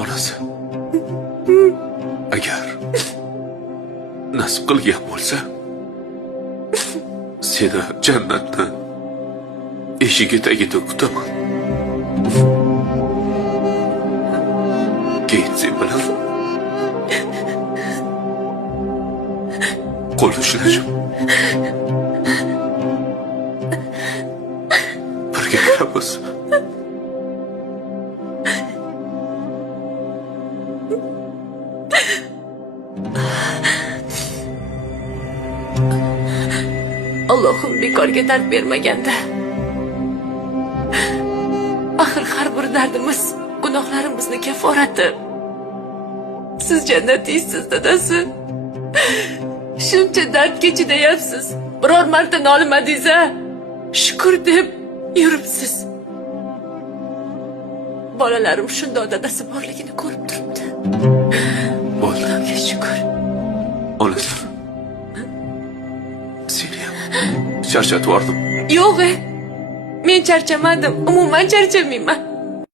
onasi, agar nasib qilgan bo'lsa, seni jannatni eshigi tagida kutaman. Keyin sen bilan qo'l ushlashib birga kiramiz. Allohim bekorga dard bermaganda. Axir har bir dardimiz gunohlarimizni kaforati. Siz jannatingiz dadasi. Shuncha dardga chidayapsiz. Biror marta nolimadingiz-a? Shukr deb yuribsiz. Bolalarim shundoq dadasi borligini ko'rib turibdi. Bo'ldi. Allohga shukr. Onasi. Seni ham charchatib yubordim. Yo'q, men charchamadim. Umuman charchamayman.